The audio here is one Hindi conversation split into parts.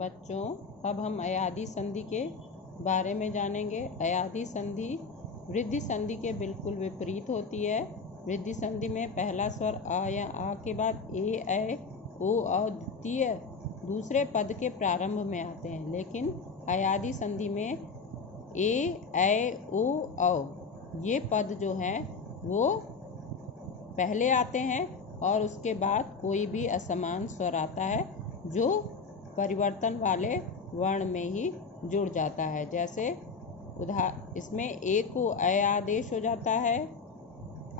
बच्चों, अब हम अयादी संधि के बारे में जानेंगे। अयादी संधि वृद्धि संधि के बिल्कुल विपरीत होती है। वृद्धि संधि में पहला स्वर अ या आ के बाद ए, ओ और द्वितीय दूसरे पद के प्रारंभ में आते हैं, लेकिन अयादी संधि में ए, ओ, औ ये पद जो हैं वो पहले आते हैं और उसके बाद कोई भी असमान स्वर आता है जो परिवर्तन वाले वर्ण में ही जुड़ जाता है। जैसे इसमें ए को अ आदेश हो जाता है,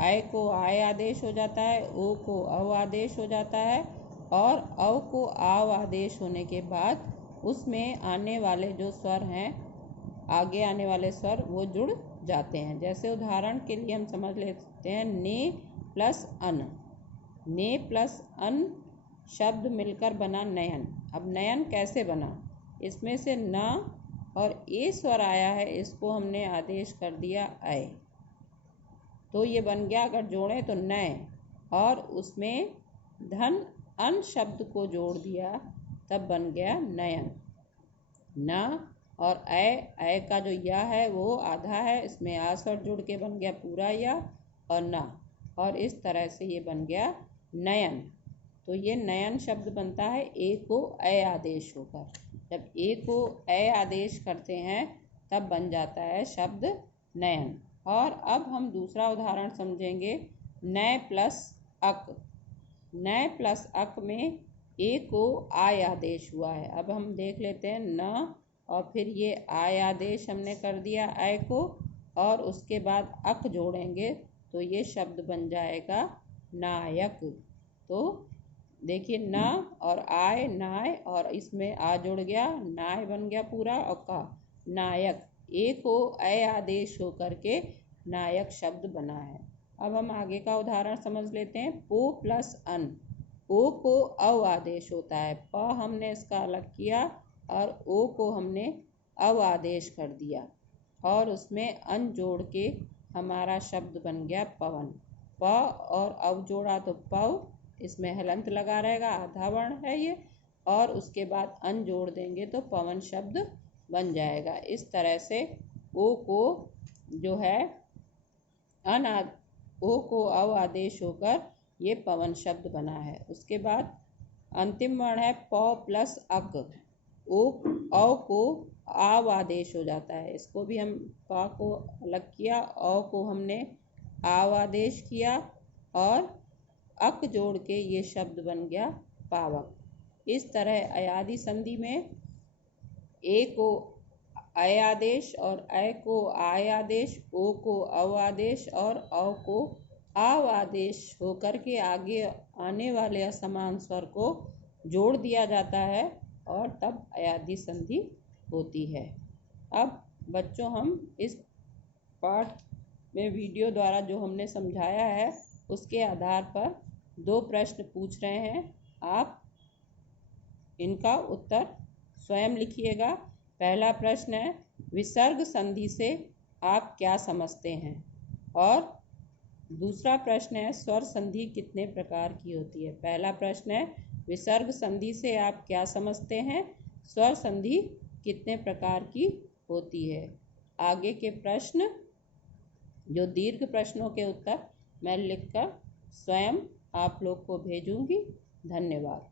ऐ को आय आदेश हो जाता है, ओ को औ आदेश हो जाता है और औ को आव आदेश होने के बाद उसमें आने वाले जो स्वर हैं, आगे आने वाले स्वर वो जुड़ जाते हैं। जैसे उदाहरण के लिए हम समझ लेते हैं ने प्लस अन। ने प्लस अन शब्द मिलकर बना नयन। अब नयन कैसे बना? इसमें से न और ए स्वर आया है, इसको हमने आदेश कर दिया ऐ, तो ये बन गया। अगर जोड़ें तो नय, और उसमें धन अन शब्द को जोड़ दिया तब बन गया नयन। न और ऐ का जो या है वो आधा है, इसमें आ स्वर जुड़ के बन गया पूरा या और न, और इस तरह से ये बन गया नयन। तो ये नयन शब्द बनता है ए को ऐ आदेश होकर। जब ए को ऐ आदेश करते हैं तब बन जाता है शब्द नयन। और अब हम दूसरा उदाहरण समझेंगे, नय प्लस अक। नय प्लस अक में ए को आय आदेश हुआ है। अब हम देख लेते हैं न और फिर ये आय आदेश हमने कर दिया ऐ को, और उसके बाद अक जोड़ेंगे तो ये शब्द बन जाएगा नायक। तो देखिए न और आय नाय, और इसमें आ जुड़ गया, नाय बन गया पूरा, और का नायक। ए को ऐ आदेश होकर के नायक शब्द बना है। अब हम आगे का उदाहरण समझ लेते हैं। पो प्लस अन। ओ को औ आदेश होता है, प हमने इसका अलग किया और ओ को हमने अव आदेश कर दिया, और उसमें अन जोड़ के हमारा शब्द बन गया पवन। प और अव जोड़ा तो पव, इसमें हलंत लगा रहेगा, आधा वर्ण है ये, और उसके बाद अन जोड़ देंगे तो पवन शब्द बन जाएगा। इस तरह से ओ को जो है ओ को अव आदेश होकर ये पवन शब्द बना है। उसके बाद अंतिम वर्ण है प प्लस अक। औ को आव आदेश हो जाता है, इसको भी हम प को अलग किया, औ को हमने आव आदेश किया और अक जोड़ के ये शब्द बन गया पावक। इस तरह अयादी संधि में ए को ऐ आदेश और ऐ को आय आदेश, ओ को अव आदेश और औ को आव आदेश होकर के आगे आने वाले असमान स्वर को जोड़ दिया जाता है और तब अयादी संधि होती है। अब बच्चों, हम इस पाठ में वीडियो द्वारा जो हमने समझाया है उसके आधार पर 2 प्रश्न पूछ रहे हैं। आप इनका उत्तर स्वयं लिखिएगा। पहला प्रश्न है, विसर्ग संधि से आप क्या समझते हैं? और दूसरा प्रश्न है, स्वर संधि कितने प्रकार की होती है? पहला प्रश्न है, विसर्ग संधि से आप क्या समझते हैं? स्वर संधि कितने प्रकार की होती है? आगे के प्रश्न, जो दीर्घ प्रश्नों के उत्तर मैं लिखकर स्वयं आप लोग को भेजूंगी। धन्यवाद।